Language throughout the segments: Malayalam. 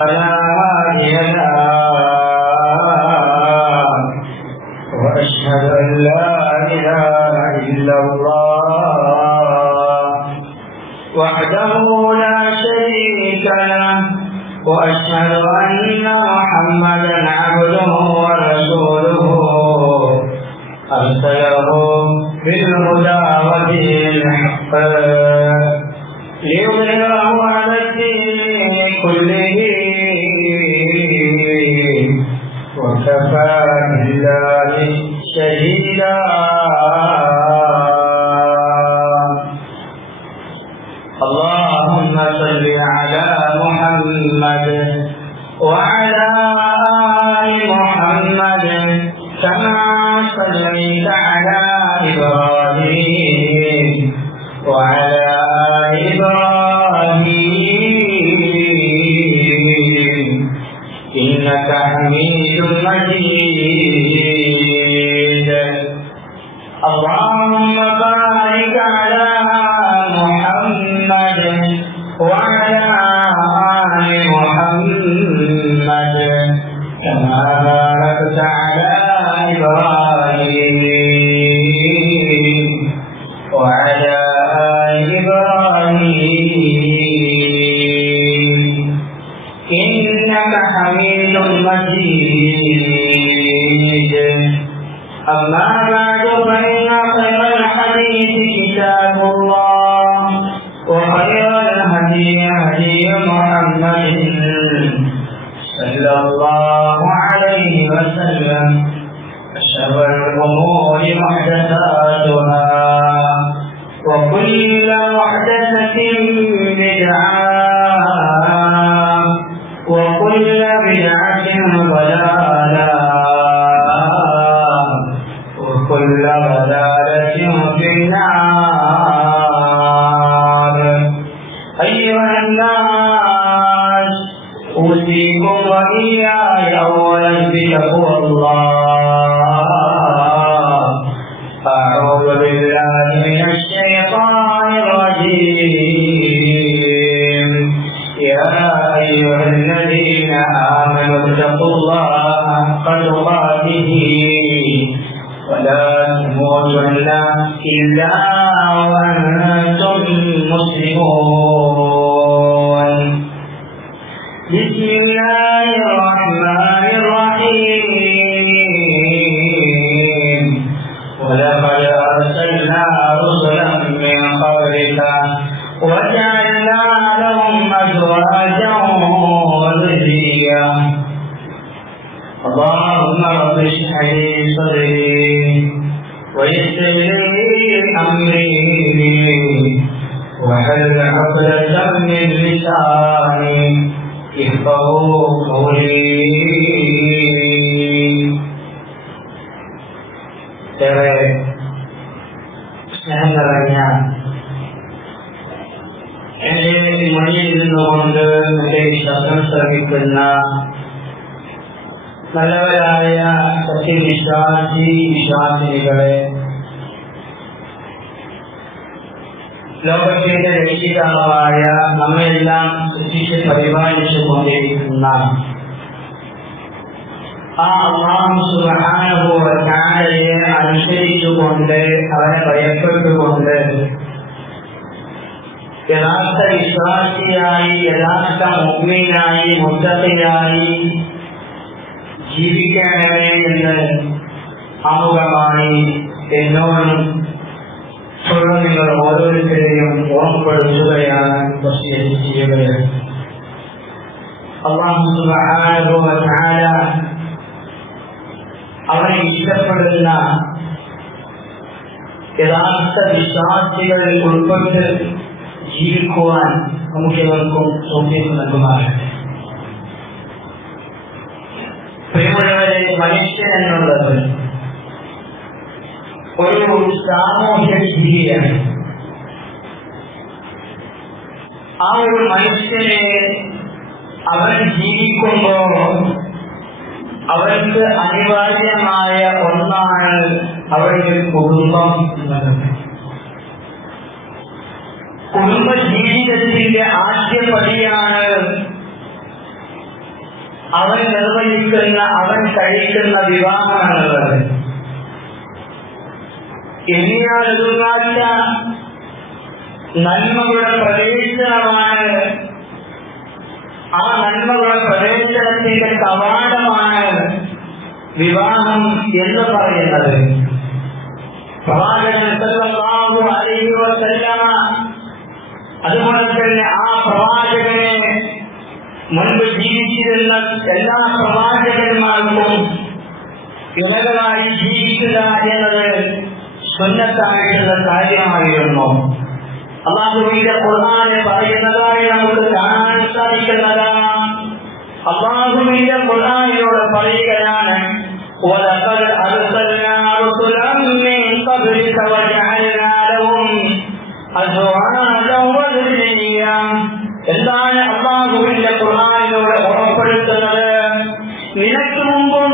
فلا هادي له وأشهد أن لا إله إلا الله. وحده لا شريك له. وأشهد أن محمدا عبده ورسوله. أرسله بالهدى ودين الحق. ليظهره وعلى وشر الأمور محدثاتها وكل محدثة بدعة مسلمون بسم الله الرحمن الرحيم. ولقد أرسلنا رسلا من قبلك وجعلنا لهم أزواجا وذرية. اللهم رب اشرح لي صدري ويسر لي احفظوا قولي சிறந்தவங்க எல்லையில் மொழியில் இருந்து கொண்டு சத்தம் சிரமிப்பினா நல்லவராய சத்திய விஸ்வாசி விஸ்வாசினிகளே ലോകത്തിന്റെ രക്ഷിതാവായ നമ്മെല്ലാം സൃഷ്ടിച്ച് പരിപാലിച്ചു കൊണ്ടിരിക്കുന്ന ആ അള്ളാഹു സുബ്ഹാനഹുവതആലയെ അനുസരിച്ചുകൊണ്ട് അവനെ ഭയപ്പെട്ടുകൊണ്ട് യഥാർത്ഥ വിശ്വാസിയായി യഥാർത്ഥ മുഗ്മീനായി മുത്തത്തിനായി ജീവിക്കണമേ എന്ന് ആമുഖമായി എന്നോടും തുടർന്ന് നിങ്ങൾ ഓരോരുത്തരെയും ഓർമ്മപ്പെടുത്തുകയാണ് വസിയത്ത് ചെയ്യുകയാണ് അള്ളാഹു സുബ്ഹാനഹുവതആല അവനെ ഇഷ്ടപ്പെടുന്ന യഥാർത്ഥ വിശ്വാസികളിൽ ഉൾപ്പെട്ട് ജീവിക്കുവാൻ നമുക്കെവർക്കും സൗകര്യം നൽകുമാറാകട്ടെ പ്രിയമുള്ളവരെ മനുഷ്യൻ എന്നുള്ളത് ഒരു സാമൂഹ്യ ജീവിയാണ് ആ ഒരു മനുഷ്യനെ അവൻ ജീവിക്കുമ്പോൾ അവർക്ക് അനിവാര്യമായ ഒന്നാണ് അവരുടെ കുടുംബം എന്നത് കുടുംബ ജീവിതത്തിന്റെ ആദ്യ പടിയാണ് അവൻ നിർവഹിക്കുന്ന അവൻ കഴിക്കുന്ന വിവാഹമാണുള്ളത് എണ്ണിയാൽ ഒതുങ്ങാത്ത നന്മകളുടെ പ്രവേശനമാണ്. ആ നന്മകളുടെ പ്രവേശനത്തിന്റെ കവാടമാണ് വിവാഹം എന്ന് പറയുന്നത്. അതുപോലെ തന്നെ ആ പ്രവാചകനെ മുൻപ് ജീവിച്ചിരുന്ന എല്ലാ പ്രവാചകന്മാർക്കും ഇണകളായി ജീവിക്കുക എന്നത് സുന്നത്തായിട്ടുള്ള കാര്യമായിരുന്നു അള്ളാഹുവിന്റെ ഖുർആാനെ പറയുന്നതായി നമുക്ക് കാണാൻ സാധിക്കുന്നതാണ് അള്ളാഹുവിന്റെ ഖുർആാനിലൂടെ പറയുകയാണ് ولقد أرسلنا رسلا من قبلك وجعلنا لهم أزواجا وذريا എന്താണ് അള്ളാഹുവിന്റെ ഖുർആാനിലൂടെ ഉറപ്പെടുത്തുന്നത് നിനക്ക് മുമ്പും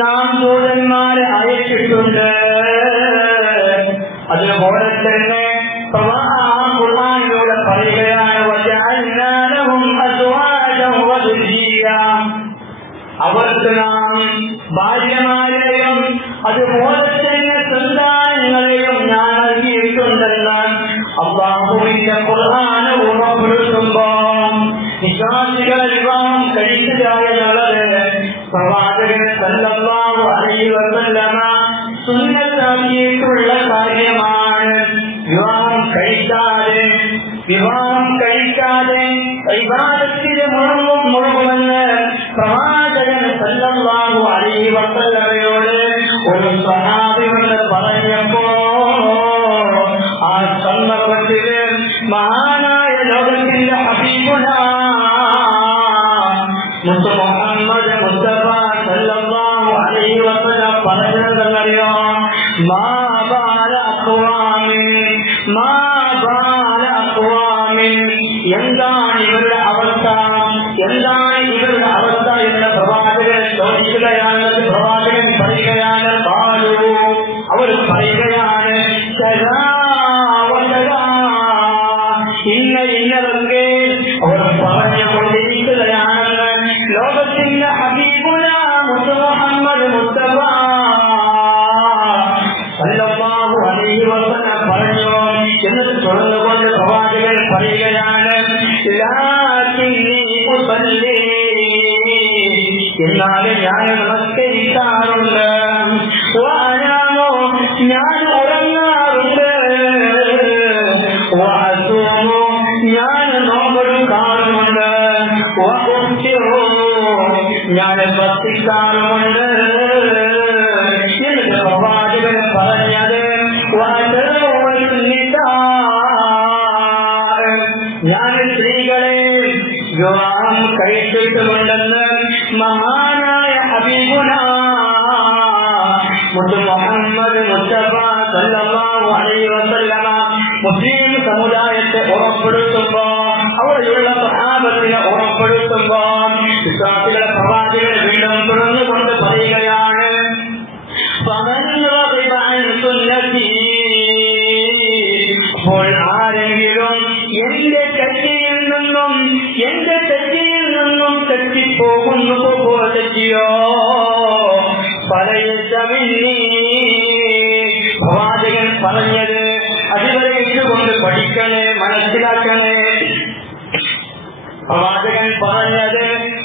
നാം ദൂതന്മാരെ അയച്ചിട്ടുണ്ട് അള്ളാഹുവിന്റെ ഖുർആന ഞാൻ ഭക്തിക്കാറുമുണ്ട് എന്നിട്ട് പ്രവാചകൻ പറഞ്ഞത് ഞാൻ സ്ത്രീകളെ വിവാഹം കഴിച്ചിട്ടുമുണ്ടെന്ന് മഹാനായ മുത്തു മുഹമ്മദ് മുസ്തഫ സല്ലല്ലാഹു അലൈഹി വസല്ലമ മുസ്ലിം സമുദായത്തെ ഉറപ്പെടുത്തുമ്പോ അവിടെയുള്ള സഹാബത്തിനെ ഉറപ്പെടുത്തുമ്പോൾ വിശ്വാസികളെ പ്രവാചകരെ വീണ്ടും തുറന്നുകൊണ്ട് പറയുകയാണ് അപ്പോൾ ആരെങ്കിലും എന്റെ തെറ്റിയിൽ നിന്നും എന്റെ തെറ്റിയിൽ നിന്നും തെറ്റിപ്പോകുന്നു തെറ്റിയോ?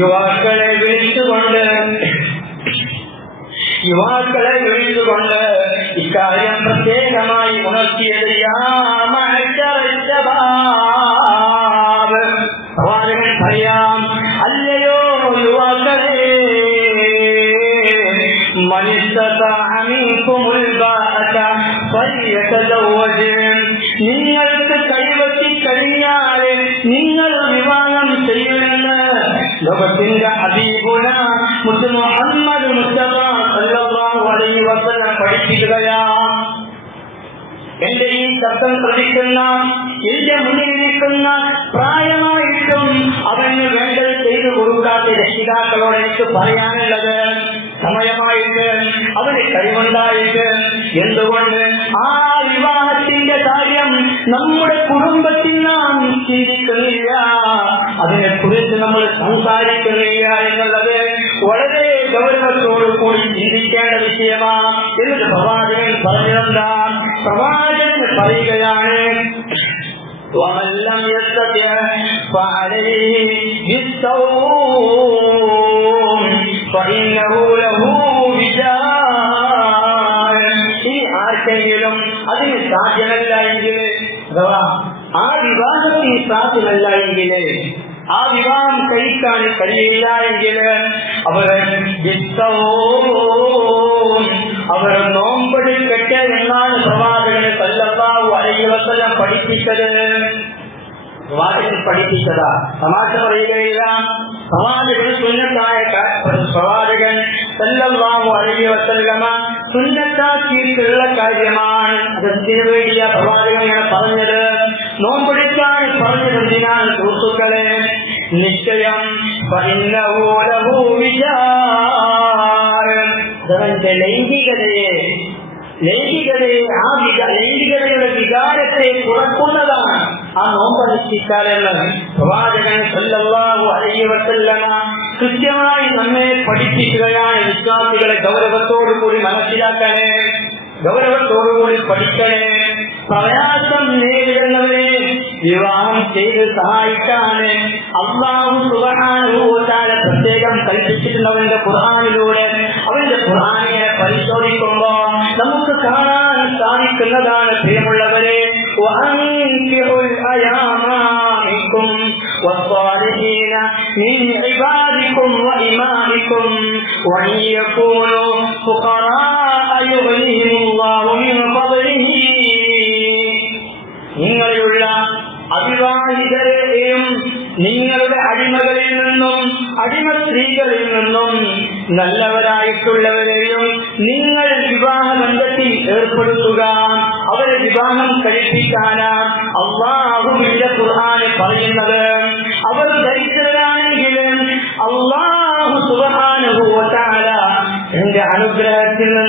യുവാക്കളെ വിളിച്ചുകൊണ്ട് യുവാക്കളെ വിളിച്ചുകൊണ്ട് ഇക്കാര്യം പ്രത്യേകമായി ഉണർത്തിയത് യാ മഅ്ശറ മുഹമ്മദ് മുസ്തഫ സല്ലല്ലാഹു അലൈഹി വസല്ലം പഠിപ്പിക്കുകയാ. എന്റെ ഈ ശബ്ദം ശ്രദ്ധിക്കുന്ന എന്റെ മുന്നിലിരിക്കുന്ന പ്രായമായിട്ടും അവന് വേണ്ടത് ചെയ്തു കൊടുക്കാത്ത രക്ഷിതാക്കളോട് എനിക്ക് പറയാനുള്ളത് സമയമായിട്ട് അവന് കഴിവുണ്ടായിട്ട് എന്തുകൊണ്ട് ആ വിവാഹത്തിന്റെ കാര്യം നമ്മുടെ കുടുംബത്തിൽ നാം ചിന്തിക്കുന്നില്ല അതിനെ കുറിച്ച് നമ്മൾ സംസാരിക്കുന്നില്ല എന്നുള്ളത് വളരെ ഗൗരവത്തോടു കൂടി ചിന്തിക്കേണ്ട വിഷയമാണ് എന്നിട്ട് പ്രവാചകൻ പറഞ്ഞിരുന്ന പ്രവാചകൻ പറയുകയാണ് ومن لم يستطع فعليه بالصوم ആർക്കെങ്കിലും അതിന് സാധ്യമല്ല എങ്കിൽ അഥവാ ആ വിവാഹത്തിന് സാധ്യമല്ല എങ്കിൽ ആ വിവാഹം കഴിക്കാൻ കഴിയില്ല എങ്കിൽ അവരെ അവർ നോമ്പെടുക്കട്ടെ എന്നാണ് പ്രവാചകൻ സല്ലല്ലാഹു അലൈഹി പഠിപ്പിച്ചത്. പഠിപ്പിച്ചതാ. തമാശ പറയുകയില്ല. പ്രവാചകൻ സുന്നത്തായ ക- പ്രവാചകൻ സല്ലല്ലാഹു അലൈഹി വസല്ലമ സുന്നത്താക്കിയിട്ടുള്ള കാര്യമാണ് അതെന്തിനു വേണ്ടിയാ പ്രവാചകൻ ഇങ്ങനെ പറഞ്ഞത് നോമ്പെടുക്കാൻ പറഞ്ഞത് എന്തിനാണ് സുഹൃത്തുക്കളെ നിശ്ചയം ഫഇന്നഹു ലഹു വിജാരം. ലൈംഗികതയെ ആ വിക ലൈംഗികതയുടെ വികാരത്തെ കുറക്കുന്നതാണ് ആ നോമ്പനുഷ്ഠിച്ചാലെന്ന് പ്രവാചകൻ സല്ലല്ലാഹു അലൈഹി വസല്ലമ കൃത്യമായി നമ്മെ പഠിപ്പിക്കുകയാണ് വിശ്വാസികളെ ഗൗരവത്തോടു കൂടി മനസ്സിലാക്കണേ ഗൗരവത്തോടുകൂടി പഠിക്കണേ പ്രയാസം നേരിടുന്നവരെ വിവാഹം ചെയ്ത് സഹായിക്കാന് അള്ളാഹു സുബാനുഭൂത്താല പ്രത്യേകം കൽപ്പിച്ചിട്ടുണ്ട് അവന്റെ ഖുർആാനിലൂടെ അവന്റെ ഖുർആാനിനെ പരിശോധിക്കുമ്പോ നമുക്ക് കാണാൻ സാധിക്കുന്നതാണ് പ്രിയമുള്ളവരെ وأنكحوا الأيام منكم والصالحين من عبادكم وإمائكم وإن يكونوا فقراء يغنيهم الله من فضله നിങ്ങളിലുള്ള അവിവാഹിതരെയും നിങ്ങളുടെ അടിമകളിൽ നിന്നും അടിമ സ്ത്രീകളിൽ നിന്നും നല്ലവരായിട്ടുള്ളവരെയും നിങ്ങൾ വിവാഹബന്ധത്തിൽ ഏർപ്പെടുത്തുക അവരെ വിവാഹം കഴിപ്പിക്കാനാ അള്ളാഹുവിന്റെ ഖുർആാന് പറയുന്നത്. അവർ ദരിദ്രരാണെങ്കിലും അള്ളാഹു സുബാനുഭൂത്താല എന്റെ അനുഗ്രഹത്തിൽ നിന്ന്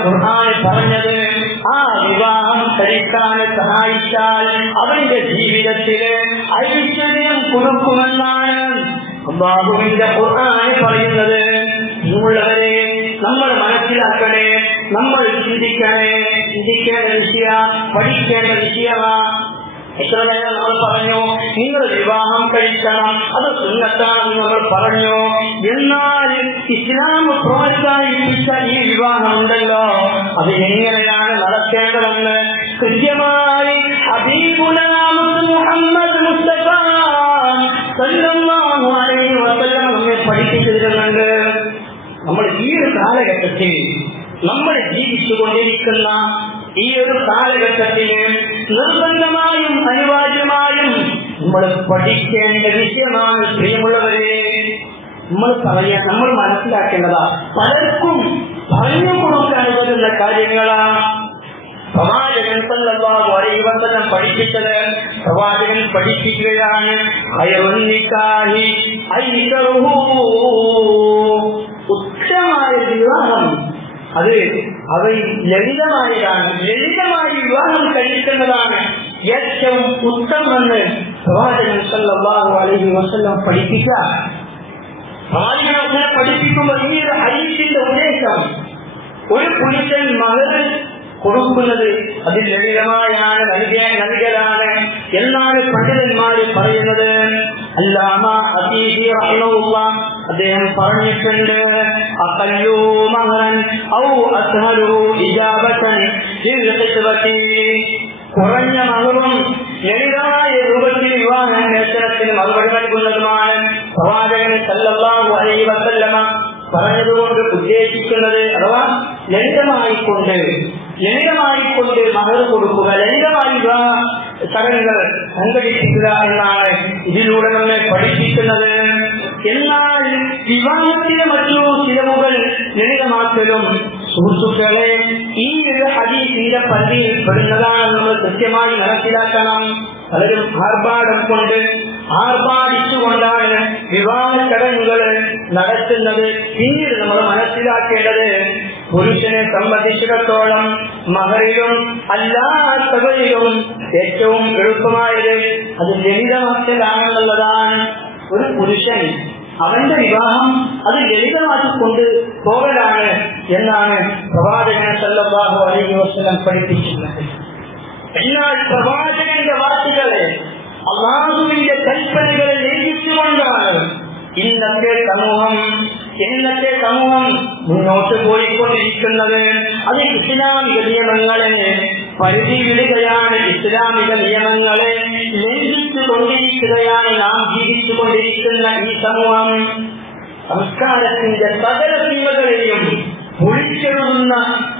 ഖുർആാന് പറഞ്ഞത് ആ വിവാഹം കഴിക്കാൻ സഹായിച്ചാൽ അവന്റെ ജീവിതത്തിൽ ഐശ്വര്യം കൊടുക്കുമെന്നാണ് അള്ളാഹുവിന്റെ ഖുർആൻ പറയുന്നത്. ഉള്ളവരെ നമ്മൾ മനസ്സിലാക്കണേ നമ്മൾ ചിന്തിക്കണേ ചിന്തിക്കേണ്ട വിഷയ പഠിക്കേണ്ട വിഷയമാണ് എത്ര നമ്മൾ പറഞ്ഞു നിങ്ങൾ വിവാഹം കഴിക്കണം അത് സുന്നത്താണെന്ന് നമ്മൾ പറഞ്ഞു. എന്നാൽ ഇസ്ലാം പ്രോത്സാഹിപ്പിച്ച ഈ വിവാഹം ഉണ്ടല്ലോ അത് എങ്ങനെയാണ് നടക്കേണ്ടതെന്ന് കൃത്യമായി മുഹമ്മദ് മുസ്തഫ നമ്മെ പഠിപ്പിച്ചു തരുന്നുണ്ട് നമ്മൾ ഈ ഒരു കാലഘട്ടത്തിൽ നമ്മൾ ജീവിച്ചുകൊണ്ടിരിക്കുന്ന ഈ ഒരു കാലഘട്ടത്തിൽ നിർബന്ധമായും അനിവാര്യമായും നമ്മൾ പഠിക്കേണ്ട വിഷയമാണ് പ്രിയമുള്ളവരെ. നമ്മൾ പറയാൻ നമ്മൾ മനസ്സിലാക്കേണ്ടതാ പലർക്കും പറഞ്ഞു കൊടുക്കാൻ വരുന്ന കാര്യങ്ങളാണ് പ്രവാചകൻ സല്ലല്ലാഹു അലൈഹി വസല്ലം പഠിപ്പിച്ചത് പ്രവാചകൻ പഠിപ്പിക്കുകയാണ് ഉത്തമമായ വിവാഹം അത് അവ ലളിതമായതാണ്. ലളിതമായി വിവാഹം കഴിക്കുന്നതാണ് ഏറ്റവും ഉത്തമെന്ന് പ്രവാചകൻ സല്ലല്ലാഹു അലൈഹി വസല്ലം അങ്ങനെ പഠിപ്പിക്കുമ്പോൾ ഈ ഒരു ഹരീഷിന്റെ ഉദ്ദേശം ഒരു പുരുഷൻ മകൾ കൊടുക്കുന്നത് അത് ലളിതമായാണ് നൽകിയ നൽകലാണ് എന്നാണ് പണ്ഡിതന്മാര് പറയുന്നത്. അല്ലാമ അദ്ദേഹം പറഞ്ഞിട്ടുണ്ട് അഖല്ലു കുറഞ്ഞ മകളും ലളിതമായ രൂപത്തിൽ വിവാഹ അന്വേഷണത്തിന് മറുപടി നൽകുന്നതുമാണ് പ്രവാചകൻ സല്ലല്ലാഹു അലൈഹി വസല്ലമ പറഞ്ഞതുകൊണ്ട് ഉദ്ദേശിക്കുന്നത് അഥവാ ലളിതമായിക്കൊണ്ട് ലളിതമായിക്കൊണ്ട് മകൾ കൊടുക്കുക ലളിതമായി വിവാഹ ചടങ്ങുകൾ സംഘടിപ്പിക്കുക എന്നാണ് ഇതിലൂടെ നമ്മെ പഠിപ്പിക്കുന്നത്. എന്നാൽ വിവാഹത്തിലെ മറ്റു ചിലവുകൾ ലളിതമാക്കലും സുഹൃത്തുക്കളെ ഈ ഒരു ഹദീസിന്റെ പള്ളിയിൽ പെടുന്നതാണ് നമ്മൾ കൃത്യമായി മനസ്സിലാക്കണം. പലരും ആർഭാടം കൊണ്ട് ആർഭാടിച്ചുകൊണ്ടാണ് വിവാഹ ചടങ്ങുകൾ നടത്തുന്നത്. പിന്നീട് നമ്മൾ മനസ്സിലാക്കേണ്ടത് പുരുഷനെ സംബന്ധിച്ചിടത്തോളം മഹറിലും അല്ലാത്തവരിലും ഏറ്റവും എളുപ്പമായത് അത് ലളിതമാക്കലാണെന്നുള്ളതാണ് ഒരു പുരുഷൻ അവന്റെ വിവാഹം അത് ലളിതമാക്കിക്കൊണ്ട് പോകലാണ് എന്നാണ് പ്രവാചകൻ സല്ലാഹു അലൈഹി വസല്ലം പഠിപ്പിക്കുന്നത് എന്നാൽ പ്രവാചകന്റെ വാക്കുകളെ അള്ളാഹുവിന്റെ കൽപ്പനകളെ ലംഘിച്ചുകൊണ്ടാണ് ഇന്നത്തെ സമൂഹം ഇന്നത്തെ സമൂഹം മുന്നോട്ട് പോയിക്കൊണ്ടിരിക്കുന്നത്. അത് ഇസ്ലാമിക നിയമങ്ങളെ പരിധി വിടുകയാണ് ഇസ്ലാമിക നിയമങ്ങളെ ലംഘിച്ചു കൊണ്ടിരിക്കുകയാണ് നാം ജീവിച്ചു കൊണ്ടിരിക്കുന്ന ഈ സമൂഹം. സംസ്കാരത്തിന്റെ സകല സീമകളെയും ഒഴിച്ചെഴുതുന്ന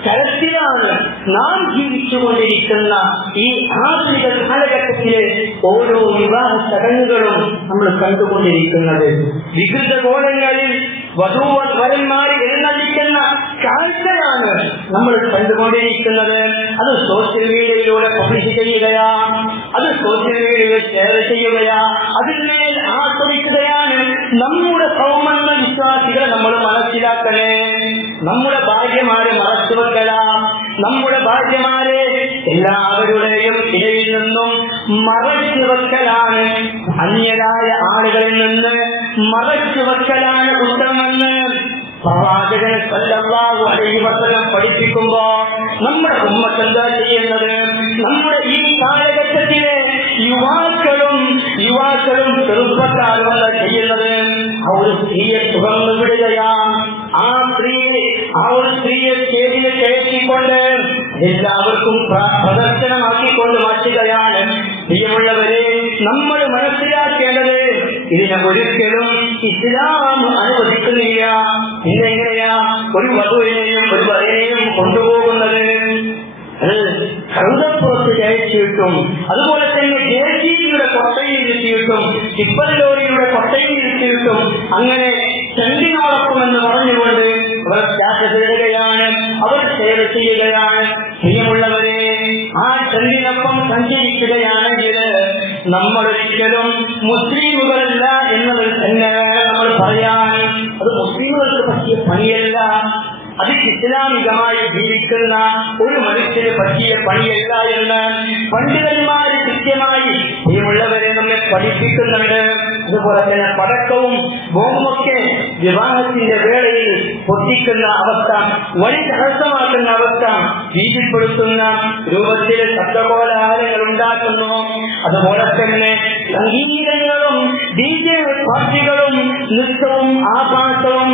തരത്തിലാണ് നാം ജീവിച്ചുകൊണ്ടിരിക്കുന്ന ഈ ആധുനിക കാലഘട്ടത്തിലെ ഓരോ വിവാഹ ചടങ്ങുകളും നമ്മൾ കണ്ടുകൊണ്ടിരിക്കുന്നത്. വികൃത കോലങ്ങളിൽ വധൂവ വരന്മാർ എഴുന്നള്ളിക്കുന്ന കാഴ്ചയാണ് നമ്മൾ കണ്ടുകൊണ്ടിരിക്കുന്നത്. അത് സോഷ്യൽ മീഡിയയിലൂടെ പബ്ലിഷ് ചെയ്യുകയാ അത് സോഷ്യൽ മീഡിയയിൽ ഷെയർ ചെയ്യുകയാ അതിന്മേൽ ആസ്വദിക്കുകയാണ് നമ്മുടെ സൗമന്ന വിശ്വാസികളെ നമ്മൾ മനസ്സിലാക്കണേ. നമ്മുടെ ഭാര്യമാരെ മറച്ചു വെക്കലാം നമ്മുടെ ഭാര്യമാരെ എല്ലാവരുടെയും ഇടയിൽ നിന്നും മറച്ചു വെക്കലാണ്. അന്യരായ ആളുകളിൽ നിന്ന് മറച്ചു വെക്കലാണ് ഉത്തമെന്ന് പ്രവാചകൻ സല്ലല്ലാഹു അലൈഹി വസല്ലം പഠിപ്പിക്കുമ്പോ നമ്മുടെ ഉമ്മത്ത് എന്താ ചെയ്യുന്നത്? നമ്മുടെ ഈ കാലഘട്ടത്തിലെ യുവാക്കളും യുവാക്കളും ചെറുപ്പക്കാരും എന്താ ചെയ്യുന്നത്? ആ ഒരു സ്ത്രീയെ തുറന്നു വിടുകയാണ്. ആ സ്ത്രീ ആ ഒരു സ്ത്രീയെ സ്റ്റേജിൽ കയറ്റിക്കൊണ്ട് എല്ലാവർക്കും പ്ര- പ്രദർശനമാക്കിക്കൊണ്ട് മാറ്റുകയാണ്. പ്രിയമുള്ളവരെ നമ്മൾ മനസ്സിലാക്കേണ്ടത് ഇതിനെ ഒരിക്കലും ഇസ്ലാം അനുവദിക്കുന്നില്ല. ഇന്നെങ്ങനെയാ ഒരു വധുവിനെയും ഒരു വരയെയും കൊണ്ടുപോകുന്നത്? അത് കഴുതപ്പുറത്ത് ജയിച്ചിട്ടും അതുപോലെ തന്നെ ജയജീവിയുടെ കൊട്ടയിൽ ഇരുത്തിയിട്ടും ടിപ്പർ ലോറിയുടെ കൊട്ടയിൽ ഇരുത്തിയിട്ടും അങ്ങനെ ചെണ്ടിനോടൊപ്പം എന്ന് പറഞ്ഞുകൊണ്ട് അവർ സ്റ്റാറ്റസ് ഇടുകയാണ് അവർ ഷെയർ ചെയ്യുകയാണ്. പ്രിയമുള്ളവരെ ആ ചെണ്ടിനൊപ്പം സഞ്ചരിക്കുകയാണെങ്കിൽ നമ്മൾ ഒരിക്കലും മുസ്ലിമുകളല്ല എന്നത് തന്നെ നമ്മൾ പറയാൻ അത് മുസ്ലിമുകൾക്ക് പറ്റിയ പണിയല്ല. അത് ഇസ്ലാമികമായി ജീവിക്കുന്ന ഒരു മനുഷ്യന് പറ്റിയ പണിയല്ല എന്ന് പണ്ഡിതന്മാർ കൃത്യമായി ഉള്ളവരെ നമ്മെ പഠിപ്പിക്കുന്നുണ്ട്. അതുപോലെ തന്നെ പടക്കവും ബോംബൊക്കെ വിവാഹത്തിന്റെ വേളയിൽ പൊട്ടിക്കുന്ന അവസ്ഥ വഴി തടസ്സമാക്കുന്ന അവസ്ഥ ഭീതിപ്പെടുത്തുന്ന രൂപത്തിൽ ശബ്ദകോലാഹലങ്ങൾ ഉണ്ടാക്കുന്നു. അതുപോലെ തന്നെ സംഗീതങ്ങളും ഡി പാർട്ടികളും നൃത്തവും ആഭാസവും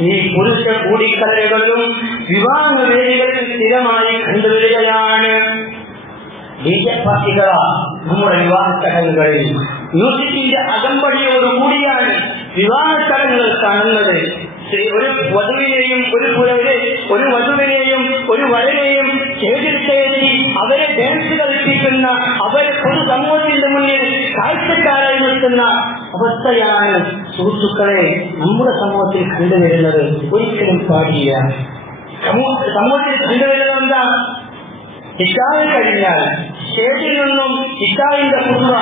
ഈ പുരുഷ കൂടിക്കലകളും വിവാഹ വേദികളിൽ സ്ഥിരമായി കണ്ടുവരികയാണ്. ഡി ജെ പാർട്ടികളാ നമ്മുടെ വിവാഹ ചടങ്ങുകളിൽ. മ്യൂസിക്കിന്റെ അകമ്പടിയോടുകൂടിയാണ് വിവാഹ ചടങ്ങുകൾ കാണുന്നത്. ഒരു വധുവിനെയും ഒരു പുരവരെ ഒരു വധുവിനെയും ഒരു വരനെയും കയറ്റി അവരെ ഡാൻസ് കളിപ്പിക്കുന്ന അവരെ പൊതു സമൂഹത്തിന്റെ മുന്നിൽ കാഴ്ചക്കാരായി നിൽക്കുന്ന അവസ്ഥയാണ് സുഹൃത്തുക്കളെ നമ്മുടെ സമൂഹത്തിൽ കണ്ടുവരുന്നത്. ഒരിക്കലും പാടില്ല. സമൂഹ- സമൂഹത്തിൽ കണ്ടുവരുന്നത് എന്താ? ഇഷാവ് കഴിഞ്ഞാൽ സ്റ്റേജിൽ നിന്നും ഇഷാവിന്റെ കുർബ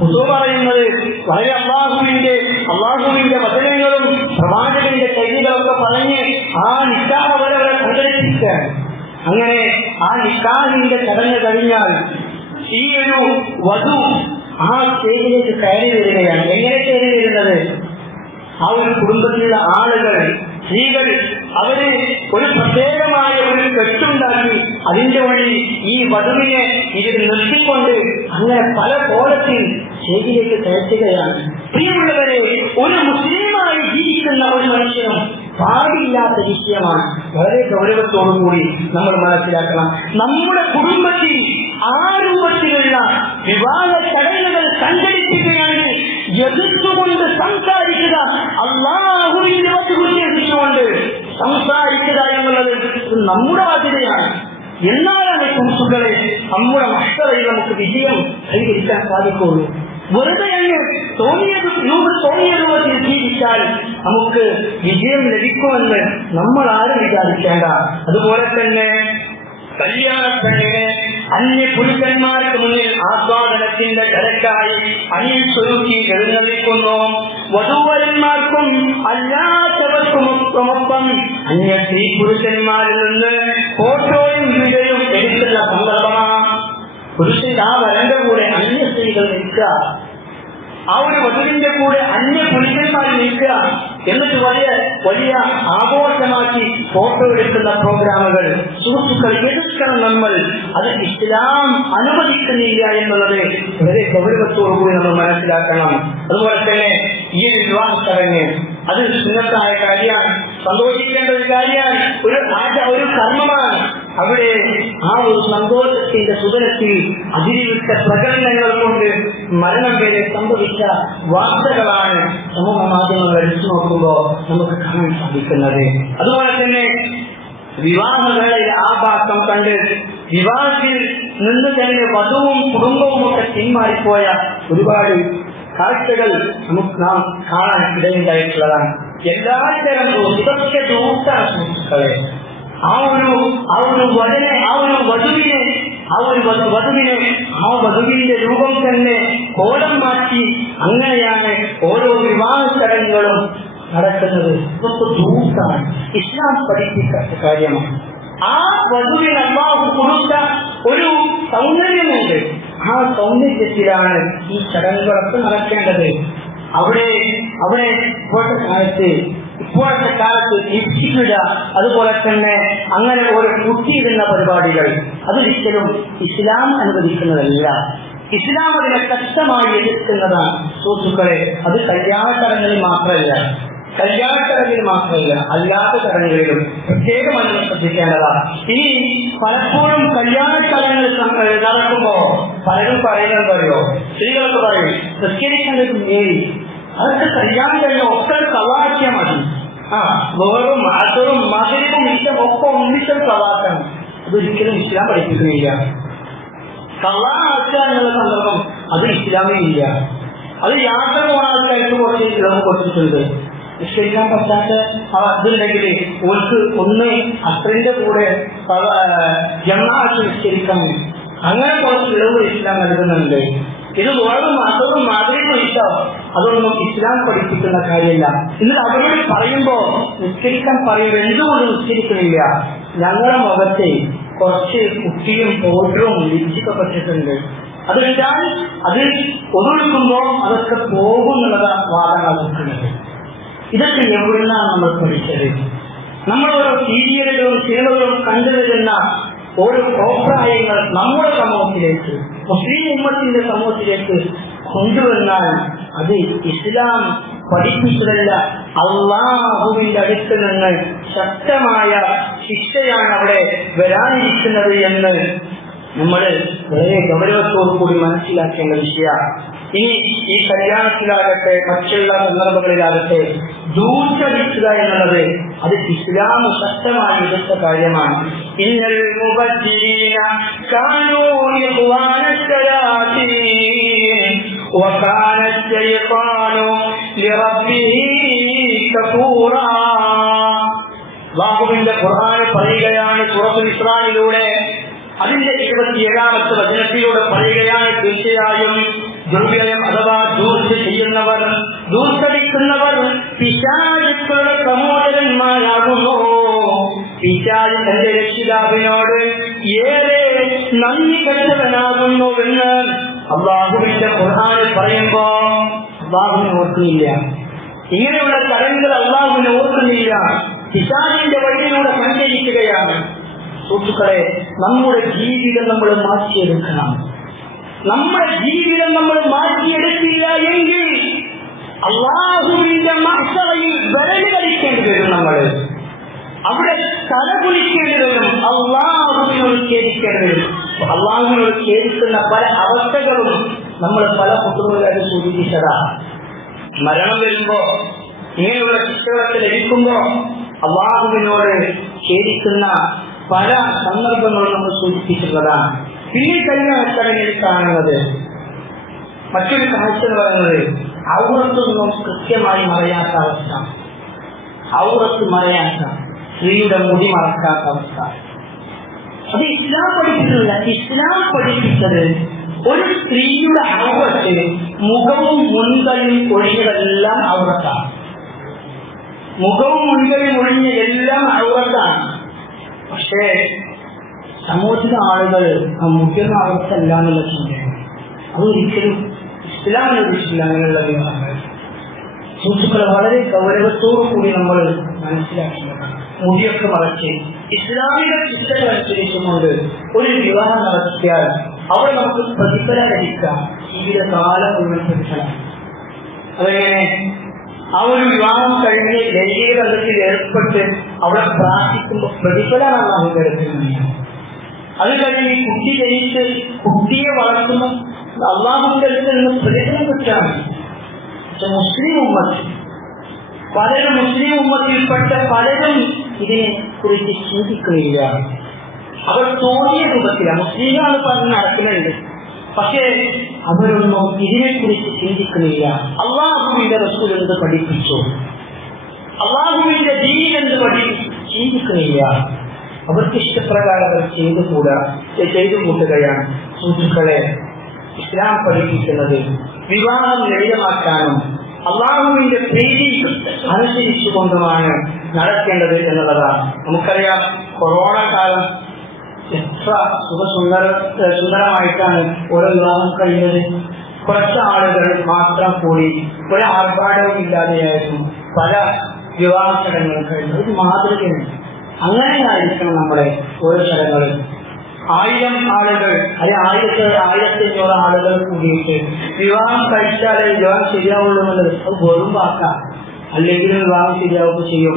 കുതു പറയുന്നത് വളരെ അള്ളാഹുവിന്റെ അള്ളാഹുവിന്റെ വചനങ്ങളും പ്രവാചകന്റെ കൈകളൊക്കെ പറഞ്ഞ് ആ നിക്കാഹ് അവരവരെ പ്രചരിപ്പിക്കാൻ അങ്ങനെ ആ നിക്കാഹിന്റെ ചടങ്ങ് കഴിഞ്ഞാൽ ഈ ഒരു വധു ആ സ്റ്റേജിലേക്ക് കയറി വരികയാണ്. എങ്ങനെ കയറി വരുന്നത്? ആ ഒരു കുടുംബത്തിലുള്ള ആളുകൾ സ്ത്രീകൾ അവർ ഒരു പ്രത്യേകമായ ഒരു കെട്ടുണ്ടാക്കി അതിന്റെ വഴി ഈ വധുവിനെ ഇതിൽ നിർത്തിക്കൊണ്ട് അങ്ങനെ പല കോലത്തിൽ ചേരിയിലേക്ക് കയറ്റുകയാണ്. പ്രിയമുള്ളവരെ ഒരു മുസ്ലിമായി ജീവിക്കുന്ന ഒരു മനുഷ്യനും പാടില്ലാത്ത വിഷയമാണ്. വളരെ ഗൗരവത്തോടും കൂടി നമ്മൾ മനസ്സിലാക്കണം. നമ്മുടെ കുടുംബത്തിൽ ആ രൂപത്തിലുള്ള വിവാഹ ചടങ്ങുകൾ സംഘടിപ്പിക്കുകയാണെങ്കിൽ എതിർത്തുകൊണ്ട് സംസാരിക്കുക അള്ളാഹുവിന്റെ വസ്തുവിനെ എതിർത്തുകൊണ്ട് സംസാരിക്കുക എന്നുള്ളത് നമ്മുടെ ബാധ്യതയാണ്. എന്നാലാണ് സുഹൃത്തുക്കളെ നമ്മുടെ മക്കളയിൽ നമുക്ക് വിജയം കൈവരിക്കാൻ സാധിക്കുള്ളൂ വെറുതെ അങ്ങ് തോന്നിയത് രൂപ തോന്നിയ രൂപത്തിൽ ജീവിച്ചാൽ നമുക്ക് വിജയം ലഭിക്കുമെന്ന് നമ്മൾ ആരും വിചാരിക്കേണ്ട. അതുപോലെ തന്നെ കല്യാണ പെണ്ണിനെ അന്യ പുരുഷന്മാർക്ക് മുന്നിൽ ആസ്വാദനത്തിന്റെ കരക്കായി അണിയിച്ചൊരുക്കി എഴുന്നള്ളിക്കുന്നു വധൂവരന്മാർക്കും അല്ലാത്തവർക്കുമൊപ്പം അന്യ സ്ത്രീ പുരുഷന്മാരിൽ നിന്ന് ഫോട്ടോയും വീഡിയോയും എടുക്കുന്ന സന്ദർഭമാണ് പുരുഷൻ ആ വരന്റെ കൂടെ അന്യ സ്ത്രീകൾ നിൽക്കുക ആ ഒരു വധുവിന്റെ കൂടെ അന്യ പുരുഷന്മാർ നിൽക്കുക എന്നിട്ട് വലിയ വലിയ ആഘോഷമാക്കി ഫോട്ടോ എടുക്കുന്ന പ്രോഗ്രാമുകൾ സുഹൃത്തുക്കൾ എതിർക്കണം നമ്മൾ. അത് ഇസ്ലാം അനുവദിക്കുന്നില്ല എന്നുള്ളത് വളരെ ഗൗരവത്തോടുകൂടി നമ്മൾ മനസ്സിലാക്കണം. അതുപോലെ തന്നെ ഈ ഒരു വിവാഹ ചടങ്ങ് അത് സുന്നത്തായ കാര്യമാണ്. സന്തോഷിക്കേണ്ട ഒരു കാര്യമാണ്. ഒരു ആച ഒരു കർമ്മമാണ്. അവിടെ ആ ഒരു സന്തോഷത്തിന്റെ സുതരത്തിൽ അതിരിവിട്ട പ്രകടനങ്ങൾ കൊണ്ട് മരണം വരെ സംഭവിച്ച വാർത്തകളാണ് സമൂഹ മാധ്യമങ്ങൾ അടിച്ചു നോക്കുമ്പോൾ നമുക്ക് കാണാൻ സാധിക്കുന്നത്. അതുപോലെ തന്നെ വിവാഹവേളയിൽ ആഭാസം കണ്ട് വിവാഹത്തിൽ നിന്ന് തന്നെ വധുവും കുടുംബവും ഒക്കെ പിന്മാറിപ്പോയ ഒരുപാട് കാഴ്ചകൾ നമുക്ക് നാം കാണാൻ ഇടയുണ്ടായിട്ടുള്ളതാണ്. എല്ലാത്തരം ഇതൊക്കെ ദൂർത്താണ് സുഹൃത്തുക്കളെ ആ ഒരു ആ ഒരു വധനെ ആ ഒരു വധുവിനെ ആ ഒരു വധുവിനെ ആ വധുവിന്റെ രൂപം തന്നെ കോലം മാറ്റി അങ്ങനെയാണ് ഓരോ വിവാഹ ചടങ്ങുകളും നടക്കുന്നത്. ഇതൊക്കെ ദൂർത്താണ് ഇസ്ലാം പഠിപ്പിക്കാത്ത കാര്യമാണ്. ആ വധുവിന് അള്ളാഹു കൊടുത്ത ഒരു സൗന്ദര്യമുണ്ട്. ആ സൗന്ദര്യത്തിലാണ് ഈ ചടങ്ങുകളൊക്കെ നടക്കേണ്ടത്. അവിടെ അവിടെ ഇപ്പോഴത്തെ കാലത്ത് ഇപ്പോഴത്തെ കാലത്ത് ഇഷ്ടിക്കുക അതുപോലെ തന്നെ അങ്ങനെ ഒരു കുട്ടിയിരുന്ന പരിപാടികൾ. അതൊരിക്കലും ഇസ്ലാം അനുവദിക്കുന്നതല്ല. ഇസ്ലാം അതിനെ ശക്തമായി എതിർക്കുന്നതാണ്. സുഹൃത്തുക്കളെ അത് കല്യാണ ചടങ്ങുകളിൽ മാത്രമല്ല. കല്യാണ ചടങ്ങിൽ മാത്രമല്ല അല്ലാത്ത ചടങ്ങുകളിലും പ്രത്യേകമായി ശ്രദ്ധിക്കേണ്ടതാണ് ഇനി പലപ്പോഴും കല്യാണ ചടങ്ങുകൾ നടക്കുമ്പോ പലരും പറയുന്നത് പറയോ സ്ത്രീകളൊക്കെ പറയും നിസ്കരിക്കേണ്ടത് മേരി അതൊക്കെ കല്യാണം കഴിഞ്ഞ ഒക്കെ കവാക്കിയാൽ മതി. ആ വേറും അതറും മകരവും ഇഷ്ടം ഒക്കെ ഒന്നിച്ചും കവാക്കണം അതൊരിക്കലും ഇസ്ലാം പഠിപ്പിക്കുകയില്ല കള്ളാക്കുക എന്നുള്ള സന്ദർഭം അത് ഇസ്ലാമിലില്ല. അത് യാത്ര പോണ ആൾക്കാർക്ക് കുറച്ച് ഇളവ് കൊടുത്തിട്ടുണ്ട്. നിഷ്കരിക്കാൻ പറ്റാത്ത ആ ഇതുണ്ടെങ്കിൽ ഓർക്ക് ഒന്ന് അത്രന്റെ കൂടെ ജമാഅത്ത് നിശ്ചയിക്കാൻ അങ്ങനെ കുറച്ച് ഇളവ് ഇസ്ലാം നൽകുന്നുണ്ട്. ഇത് വേറെ മതവും മാതൃകയും ഇഷ്ടം. അതൊന്നും ഇസ്ലാം പഠിപ്പിക്കുന്ന കാര്യമല്ല. ഇന്ന് അവരോട് പറയുമ്പോ നിസ്കരിക്കാൻ പറയുമ്പോൾ എന്തുകൊണ്ട് നിസ്കരിക്കുന്നില്ല? ഞങ്ങളുടെ മുഖത്തെ കുറച്ച് കുട്ടിയും പൗഡറും ലിച്ചിക്കപ്പെട്ടിട്ടുണ്ട് അത് ഇട്ടാൽ അത് ഒതുക്കുമ്പോൾ അതൊക്കെ പോകും എന്നുള്ള വാദങ്ങൾ നിൽക്കുന്നത് ഇതൊക്കെ എവിടുന്നാണ് നമ്മൾ പഠിച്ചത്? നമ്മൾ ഓരോ സീരിയലുകളും സിനിമകളും കണ്ടുവരുന്ന ഓരോ അഭിപ്രായങ്ങൾ നമ്മുടെ സമൂഹത്തിലേക്ക് മുസ്ലിം ഉമ്മത്തിന്റെ സമൂഹത്തിലേക്ക് കൊണ്ടുവന്നാൽ അത് ഇസ്ലാം പഠിപ്പിച്ചതല്ല അള്ളാഹുവിന്റെ അടുത്ത് നിന്ന് ശക്തമായ ശിക്ഷയാണ് അവിടെ വരാനിരിക്കുന്നത് എന്ന് നമ്മൾ വളരെ ഗൗരവത്തോടു കൂടി മനസ്സിലാക്കേണ്ട വിഷയമാണ്. ഇനി ഈ കല്യാണത്തിലാകട്ടെ മറ്റുള്ള സന്ദർഭങ്ങളിലാകട്ടെ ദൂഷടിക്കുക എന്നുള്ളത് അത് ഇസ്ലാം ശക്തമായി എതിർത്ത കാര്യമാണ് ഇന്നൽ മുബദ്ദിരീന കാനൂ ഇഖ്വാന الشياطين وكان الشيطان لربه كفورا അള്ളാഹുവിന്റെ ഖുർആൻ പറയുകയാണ് സൂറത്തുൽ ഇസ്രായിലൂടെ അതിന്റെ ഇരുപത്തിയേഴാമത്തെ വചനത്തിലൂടെ പറയുകയാണ് തീർച്ചയായും ദുർവ്യയം അഥവാ ദൂർച്ച ചെയ്യുന്നവർ ദൂർത്തടിക്കുന്നവർ പിശാചുക്കളുടെ സഹോദരന്മാരാകുന്നു പിശാജ് തന്റെ രക്ഷിതാവിനോട് ഏറെ നന്ദി കെട്ടവനാകുന്നുവെന്ന് അള്ളാഹുവിന്റെ ഖുർആൻ പറയുമ്പോ അള്ളാഹുവിനെ ഓർക്കുന്നില്ല. ഇങ്ങനെയുള്ള ചടങ്ങുകൾ അള്ളാഹുവിനെ ഓർക്കുന്നില്ല. പിശാജിന്റെ വഴിയിലൂടെ സഞ്ചരിക്കുകയാണ്. സുഹൃത്തുക്കളെ നമ്മുടെ ജീവിതം നമ്മൾ മാറ്റിയെടുക്കണം. നമ്മുടെ ജീവിതം നമ്മൾ മാറ്റിയെടുത്തില്ല എങ്കിൽ അള്ളാഹുവിന്റെ മക്കളയിൽ വരവി കളിക്കേണ്ടി വരും നമ്മൾ അവിടെ തല കുളിക്കേണ്ടി വരും. അള്ളാഹുവിനോട് ഖേദിക്കേണ്ടി വരും. അള്ളാഹുവിനോട് ഖേദിക്കുന്ന പല അവസ്ഥകളും നമ്മൾ പല കുടുംബക്കാരും സൂചിപ്പിച്ചതാ. മരണം വരുമ്പോ ഇങ്ങനെയുള്ള ശിക്ഷകളൊക്കെ ലഭിക്കുമ്പോ അള്ളാഹുവിനോട് ഖേദിക്കുന്ന പല സന്ദർഭങ്ങളും നമ്മൾ സൂചിപ്പിച്ചിട്ടുള്ളതാണ്. പിന്നെ കഴിഞ്ഞ അവസരങ്ങളിൽ കാണുന്നത് മറ്റൊരു കാഴ്ച എന്ന് പറയുന്നത് ഔറത്തൊന്നും കൃത്യമായി മറയാത്ത അവസ്ഥ. ഔറത്ത് മറയാത്ത സ്ത്രീയുടെ മുടി മറക്കാത്ത അവസ്ഥ. അത് ഇസ്ലാം പഠിപ്പിച്ചതല്ല ഇസ്ലാം പഠിപ്പിച്ചത് ഒരു സ്ത്രീയുടെ ഔറത്ത് മുഖവും മുൻകൈയും ഒഴിഞ്ഞതെല്ലാം ഔറത്താണ്. മുഖവും മുൻകൈയും ഒഴിഞ്ഞ എല്ലാം ഔറത്താണ്. പക്ഷേ സമൂഹത്തിലെ ആളുകൾ ആ അവസ്ഥ ഔറത്തല്ല എന്നുള്ള ചിന്തയാണ് അതൊരിക്കലും ഇസ്ലാം ലഭിച്ചില്ല അങ്ങനെയുള്ള വിവാഹങ്ങൾ. സുഹൃത്തുക്കളെ വളരെ ഗൗരവത്തോടു കൂടി നമ്മൾ മനസ്സിലാക്കേണ്ടതാണ്. മുടിയൊക്കെ മറച്ച് ഇസ്ലാമിക ചിന്തകൾ അനുസരിച്ചുകൊണ്ട് ഒരു വിവാഹം നടത്തിയാൽ അവിടെ നമുക്ക് പ്രതിഫലം ലഭിക്കാം. ജീവിതകാലം മുഴുവൻ അതെങ്ങനെ ആ ഒരു വിവാഹം കഴിഞ്ഞ് ലൈംഗിക ബന്ധത്തിൽ ഏർപ്പെട്ട് അവിടെ പ്രാർത്ഥിക്കുമ്പോൾ പ്രതിഫലമാണ് അള്ളാഹു കിടക്കുന്നത് അത് കഴിഞ്ഞ് ഈ കുട്ടി ജനിച്ച് കുട്ടിയെ വളർത്തുന്ന. അള്ളാഹുവിന്റെ നിന്ന് പ്രതിഫലം കിട്ടാണ് പക്ഷെ മുസ്ലിം ഉമ്മത്ത് പലരും മുസ്ലിം ഉമ്മത്തിൽപ്പെട്ട പലരും ഇതിനെ കുറിച്ച് ചിന്തിക്കുകയില്ല. അവർ തോന്നിയ രൂപത്തിലാണ് മുസ്ലിമാണ് പറഞ്ഞ് നടക്കുന്നുണ്ട് പക്ഷേ അവരൊന്നും ഇതിനെക്കുറിച്ച് ചിന്തിക്കുന്നില്ല അള്ളാഹുവിന്റെ റസൂൽ എന്ത് പഠിപ്പിച്ചു? അള്ളാഹുവിന്റെ ദീൻ എന്ത് പഠിപ്പിച്ചു ചിന്തിക്കുന്നില്ല അവർക്ക് ഇഷ്ടപ്രകാരം അവർ ചെയ്തു കൂടാ ചെയ്തു കൂട്ടുകയാണ് സുഹൃത്തുക്കളെ ഇസ്ലാം പഠിപ്പിക്കുന്നത് വിവാഹം ലളിതമാക്കാനും അള്ളാഹുവിന്റെ പ്രീതി അനുസരിച്ചുകൊണ്ടുമാണ് നടക്കേണ്ടത് എന്നുള്ളതാണ്. നമുക്കറിയാം കൊറോണ കാലം എത്ര സുഖസുന്ദര സുന്ദരമായിട്ടാണ് ഓരോ വിവാഹം കഴിഞ്ഞത്. കുറച്ച് ആളുകൾ മാത്രം കൂടി ഒരു ആർഭാടവും ഇല്ലാതെയായിരുന്നു പല വിവാഹ ചടങ്ങുകൾ കഴിഞ്ഞത്. ഒരു മാതൃകയുണ്ട്. അങ്ങനെയായിരിക്കണം നമ്മുടെ ഓരോ സ്ഥലങ്ങളിൽ ആയിരം ആളുകൾ അല്ലെ ആയിരത്തി ആയിരത്തി അഞ്ഞൂറ് ആളുകൾ കൂടിയിട്ട് വിവാഹം കഴിച്ചാലേ വിവാഹം ശരിയാവുള്ളൂ എന്നുള്ളത് അത് വെറും അല്ലെങ്കിൽ വിവാഹം ശരിയാവുക ചെയ്യും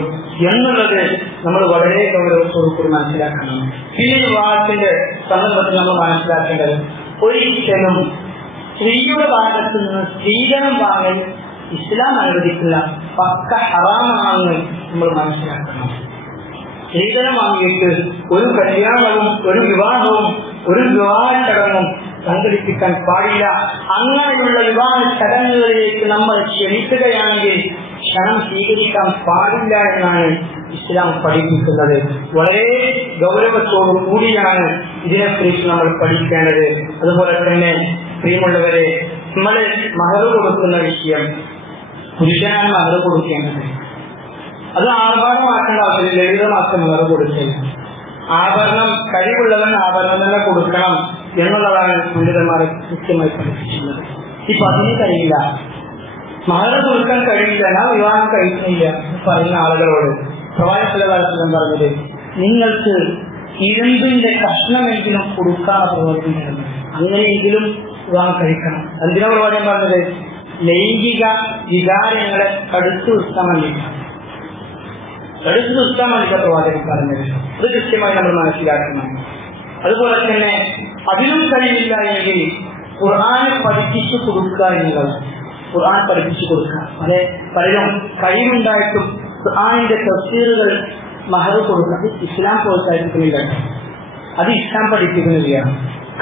എന്നുള്ളത് നമ്മൾ വളരെ ഗൗരവത്തോടുകൂടി മനസ്സിലാക്കണം. ഈ വിവാഹത്തിന്റെ സന്ദർഭത്തിൽ നമ്മൾ മനസ്സിലാക്കേണ്ടത് ഒരിക്കലും സ്ത്രീയുടെ ഭാഗത്ത് നിന്ന് സ്ത്രീധനം വാങ്ങൽ ഇസ്ലാം അനുവദിക്കില്ല. പക്ക ഹറാമാണെന്ന് നമ്മൾ മനസ്സിലാക്കണം. സ്ത്രീധനം വാങ്ങിയിട്ട് ഒരു കല്യാണവും ഒരു വിവാഹവും ഒരു വിവാഹ ചടങ്ങും സംഘടിപ്പിക്കാൻ പാടില്ല. അങ്ങനെയുള്ള വിവാഹ ചടങ്ങുകളിലേക്ക് നമ്മൾ ക്ഷണിക്കുകയാണെങ്കിൽ ക്ഷണം സ്വീകരിക്കാൻ പാടില്ല എന്നാണ് ഇസ്ലാം പഠിപ്പിക്കുന്നത്. വളരെ ഗൗരവത്തോടു കൂടിയാണ് ഇതിനെക്കുറിച്ച് നമ്മൾ പഠിക്കേണ്ടത്. അതുപോലെ തന്നെ പ്രിയമുള്ളവരെ നമ്മൾ മഹർ കൊടുക്കുന്ന വിഷയം പുരുഷനാണ് മഹർ കൊടുക്കേണ്ടത്. അത് ആർഭാടമാക്കേണ്ട ആവശ്യമില്ല. ലളിതമാക്കാൻ മഹർ കൊടുക്കില്ല ആഭരണം കഴിവുള്ളവൻ ആഭരണം തന്നെ കൊടുക്കണം എന്നുള്ളതാണ് പണ്ഡിതന്മാരെ കൃത്യമായി പഠിപ്പിക്കുന്നത് ഇപ്പൊ അതിന് കഴിയില്ല. മഹർ കൊടുക്കാൻ കഴിയില്ല. ഞാൻ വിവാഹം കഴിക്കുന്നില്ല പറയുന്ന ആളുകളോട് പ്രവാചകൻ പറഞ്ഞത് നിങ്ങൾക്ക് ഇരുമ്പിന്റെ കഷ്ണമെങ്കിലും കൊടുക്കാൻ പ്രവർത്തിക്കണം അങ്ങനെയെങ്കിലും വിവാഹം കഴിക്കണം. എന്തിനാ പ്രവാചകൻ പറഞ്ഞത്? ലൈംഗിക വികാരങ്ങളെ കടുത്തു നിർത്താൻ പറഞ്ഞത് അത് കൃത്യമായി നമ്മൾ മനസ്സിലാക്കണം. അതുപോലെ തന്നെ അതിലും കഴിയില്ല എങ്കിൽ ഖുർആാനെ പഠിപ്പിച്ചു കൊടുക്കുക എന്നുള്ളത്. ഖുർആൻ പഠിപ്പിച്ചു കൊടുക്കുക. അതെ പലരും കഴിവുണ്ടായിട്ടും ഖുർആാനിന്റെ തഫ്സീറുകൾ മഹറ് കൊടുക്കുന്നത് ഇസ്ലാം പ്രോത്സാഹിപ്പിക്കുന്നില്ല. അത് ഇസ്ലാം പഠിപ്പിക്കുന്നില്ല.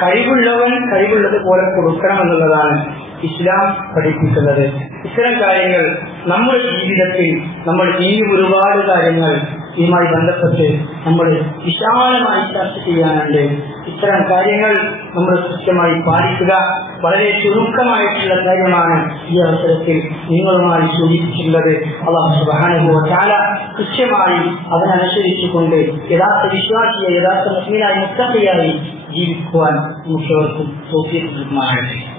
കഴിവുള്ളവൻ കഴിവുള്ളത് പോലെ കൊടുക്കണം എന്നുള്ളതാണ് ഇസ്ലാം പഠിപ്പിക്കുന്നത്. ഇത്തരം കാര്യങ്ങൾ നമ്മുടെ ജീവിതത്തിൽ നമ്മൾ ഈ ഒരുപാട് കാര്യങ്ങൾ ഇതുമായി ബന്ധപ്പെട്ട് നമ്മൾ വിശാലമായി ചർച്ച ചെയ്യാനുണ്ട്. ഇത്തരം കാര്യങ്ങൾ നമ്മൾ കൃത്യമായി പാലിക്കുക. വളരെ ചുരുക്കമായിട്ടുള്ള കാര്യമാണ് ഈ അവസരത്തിൽ നിങ്ങളുമായി സൂചിപ്പിച്ചിട്ടുള്ളത്. അള്ളാഹു സുബാനുഭവ ചാല കൃത്യമായി അതിനനുസരിച്ചുകൊണ്ട് യഥാർത്ഥ വിശ്വാസിയെ യഥാർത്ഥ മുസ്ലിനായി മുത്തക്കയായി ജീവിക്കുവാൻ നമുക്കവർക്കും തോന്നിയിട്ടുമാകട്ടെ